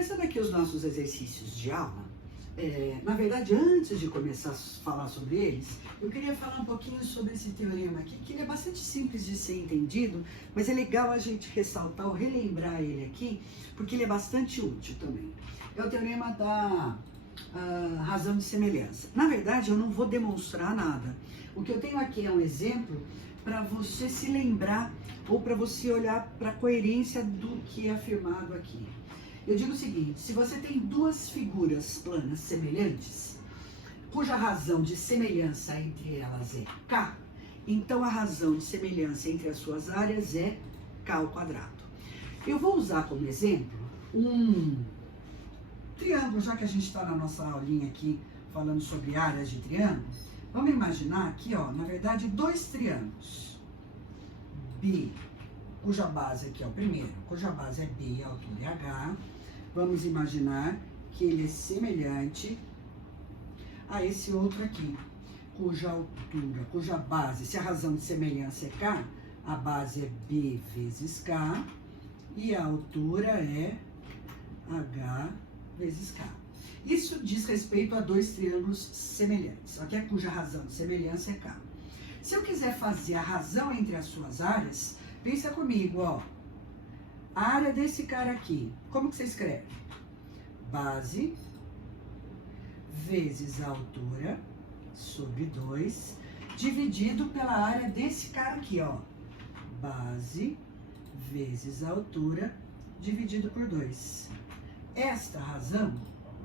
Começando aqui os nossos exercícios de aula, na verdade, antes de começar a falar sobre eles, eu queria falar um pouquinho sobre esse teorema aqui, que ele é bastante simples de ser entendido, mas é legal a gente ressaltar ou relembrar ele aqui, porque ele é bastante útil também. É o teorema da razão de semelhança. Na verdade, eu não vou demonstrar nada. O que eu tenho aqui é um exemplo para você se lembrar ou para você olhar para a coerência do que é afirmado aqui. Eu digo o seguinte: se você tem duas figuras planas semelhantes, cuja razão de semelhança entre elas é K, então a razão de semelhança entre as suas áreas é K ao quadrado. Eu vou usar como exemplo um triângulo, já que a gente está na nossa aulinha aqui falando sobre áreas de triângulo. Vamos imaginar aqui, ó, na verdade, dois triângulos. B, cuja base aqui é o primeiro, cuja base é B e a altura é H. Vamos imaginar que ele é semelhante a esse outro aqui, cuja altura, cuja base, se a razão de semelhança é K, a base é B vezes K e a altura é H vezes K. Isso diz respeito a dois triângulos semelhantes, ok? Cuja razão de semelhança é K. Se eu quiser fazer a razão entre as suas áreas, pensa comigo, ó. A área desse cara aqui, como que você escreve? Base vezes a altura sobre 2, dividido pela área desse cara aqui, ó. Base vezes a altura dividido por 2. Esta razão,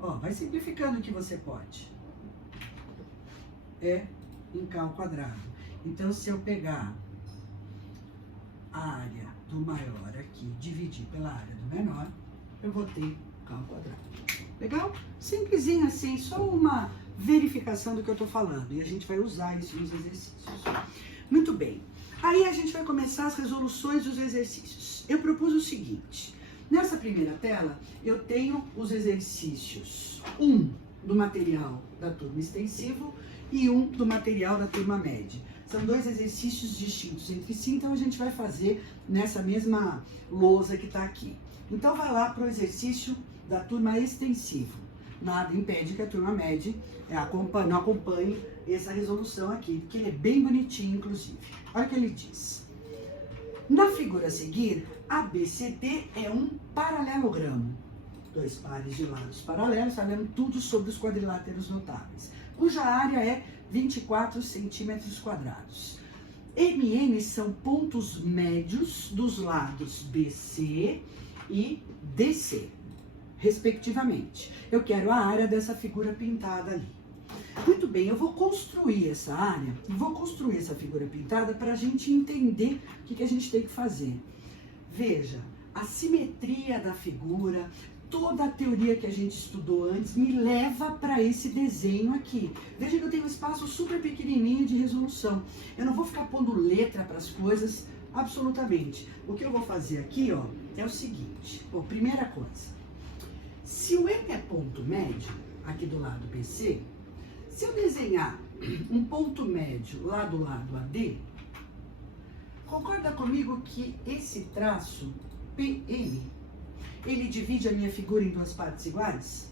ó, vai simplificando o que você pode. É em K ao quadrado. Então, se eu pegar a área do maior aqui, dividir pela área do menor, eu vou ter K ao quadrado. Legal? Simplesinho assim, só uma verificação do que eu estou falando. E a gente vai usar isso nos exercícios. Muito bem. Aí a gente vai começar as resoluções dos exercícios. Eu propus o seguinte. Nessa primeira tela, eu tenho os exercícios 1 do material da turma extensivo e 1 do material da turma média. São dois exercícios distintos entre si, então a gente vai fazer nessa mesma lousa que está aqui. Então vai lá para o exercício da turma extensivo. Nada impede que a turma média não acompanhe essa resolução aqui, porque ele é bem bonitinho, inclusive. Olha o que ele diz. Na figura a seguir, ABCD é um paralelogramo. Dois pares de lados paralelos, sabendo tudo sobre os quadriláteros notáveis, cuja área é 24 centímetros quadrados. MN são pontos médios dos lados BC e DC, respectivamente. Eu quero a área dessa figura pintada ali. Muito bem, eu vou construir essa área, vou construir essa figura pintada para a gente entender o que a gente tem que fazer. Veja, a simetria da figura, toda a teoria que a gente estudou antes me leva para esse desenho aqui. Veja que eu tenho um espaço super pequenininho de resolução. Eu não vou ficar pondo letra para as coisas, absolutamente. O que eu vou fazer aqui, ó, é o seguinte. Bom, primeira coisa, se o M é ponto médio, aqui do lado BC, se eu desenhar um ponto médio lá do lado AD, concorda comigo que esse traço PM, ele divide a minha figura em duas partes iguais?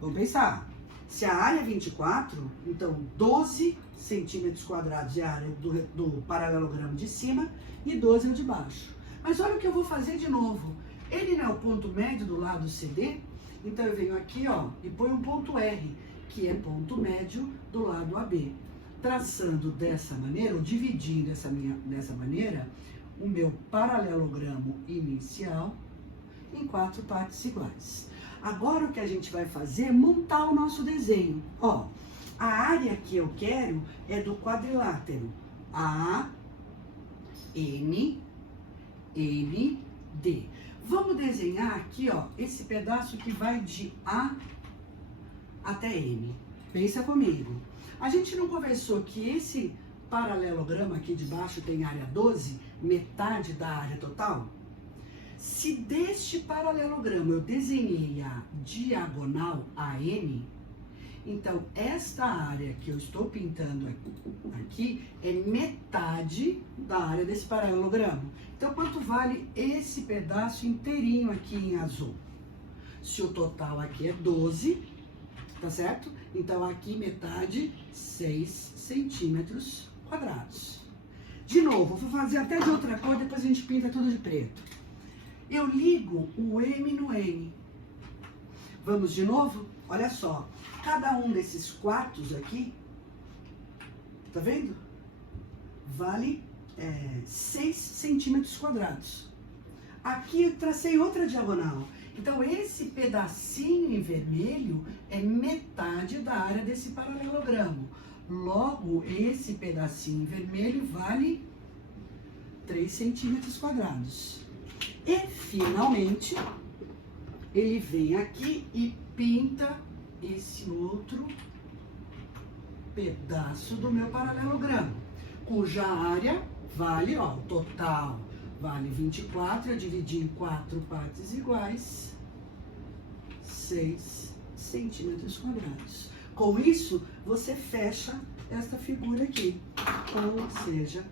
Vamos pensar. Se a área é 24, então 12 centímetros quadrados é a área do paralelogramo de cima e 12 é o de baixo. Mas olha o que eu vou fazer de novo. Ele não é o ponto médio do lado CD? Então eu venho aqui, ó, e ponho um ponto R, que é ponto médio do lado AB. Traçando dessa maneira, ou dividindo dessa maneira, o meu paralelogramo inicial em 4 partes iguais. Agora o que a gente vai fazer é montar o nosso desenho. Ó, a área que eu quero é do quadrilátero A, N, N, D. Vamos desenhar aqui, ó, esse pedaço que vai de A até M. Pensa comigo. A gente não conversou que esse paralelogramo aqui de baixo tem área 12, metade da área total? Se deste paralelogramo eu desenhei a diagonal AM, então esta área que eu estou pintando aqui é metade da área desse paralelogramo. Então quanto vale esse pedaço inteirinho aqui em azul? Se o total aqui é 12, tá certo? Então, aqui metade, 6 centímetros quadrados. De novo, vou fazer até de outra cor, depois a gente pinta tudo de preto. Eu ligo o M no N. Vamos de novo? Olha só, cada um desses quartos aqui, tá vendo? Vale 6 centímetros quadrados. Aqui eu tracei outra diagonal. Então, esse pedacinho em vermelho é metade da área desse paralelogramo. Logo, esse pedacinho em vermelho vale 3 centímetros quadrados. E, finalmente, ele vem aqui e pinta esse outro pedaço do meu paralelogramo, cuja área vale, ó, o total vale 24, eu dividi em 4 partes iguais, 6 centímetros quadrados. Com isso, você fecha esta figura aqui. Ou seja,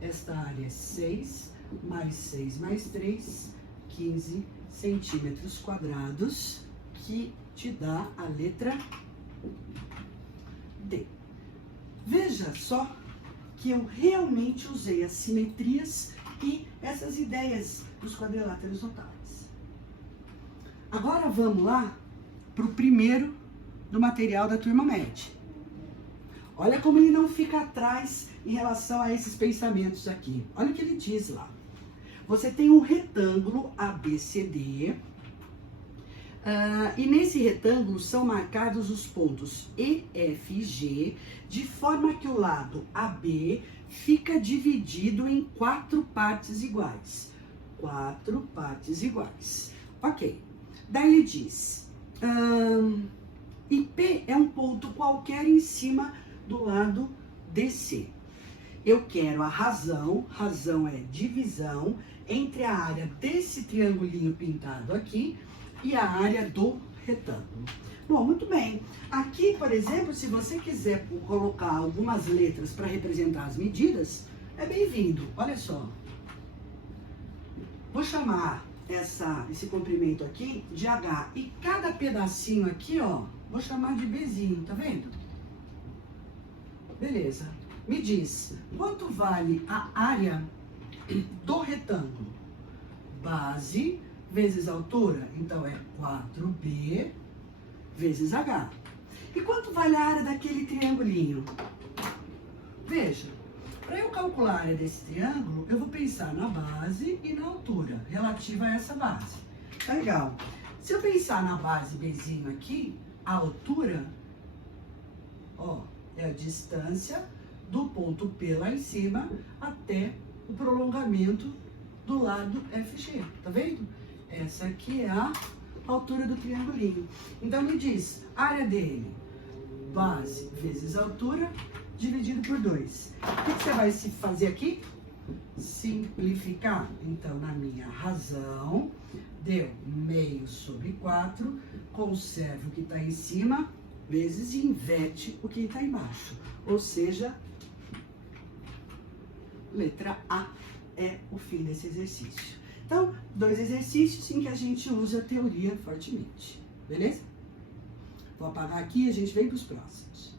esta área é 6 mais 6 mais 3, 15 centímetros quadrados, que te dá a letra D. Veja só que eu realmente usei as simetrias e essas ideias dos quadriláteros notáveis. Agora vamos lá para o primeiro do material da turma média. Olha como ele não fica atrás em relação a esses pensamentos aqui. Olha o que ele diz lá. Você tem um retângulo ABCD, e nesse retângulo são marcados os pontos E, F e G, de forma que o lado AB fica dividido em 4 partes iguais. 4 partes iguais. Ok. Daí ele diz, e P é um ponto qualquer em cima do lado DC. Eu quero a razão é divisão entre a área desse triangulinho pintado aqui e a área do retângulo. Bom, muito bem. Aqui, por exemplo, se você quiser colocar algumas letras para representar as medidas, é bem-vindo. Olha só. Vou chamar esse comprimento aqui de H. E cada pedacinho aqui, ó, vou chamar de Bzinho, tá vendo? Beleza. Me diz, quanto vale a área do retângulo? Base vezes altura, então é 4B vezes H. E quanto vale a área daquele triangulinho? Veja, para eu calcular a área desse triângulo, eu vou pensar na base e na altura, relativa a essa base. Tá legal. Se eu pensar na base Bzinho aqui, a altura, ó, é a distância do ponto P lá em cima até o prolongamento do lado FG, tá vendo? Essa aqui é a altura do triangulinho. Então, me diz, área dele, base vezes altura, dividido por 2. O que você vai fazer aqui? Simplificar. Então, na minha razão, deu meio sobre 4, conserve o que está em cima, vezes e inverte o que está embaixo. Ou seja, letra A é o fim desse exercício. Então, 2 exercícios em que a gente usa a teoria fortemente. Beleza? Vou apagar aqui e a gente vem para os próximos.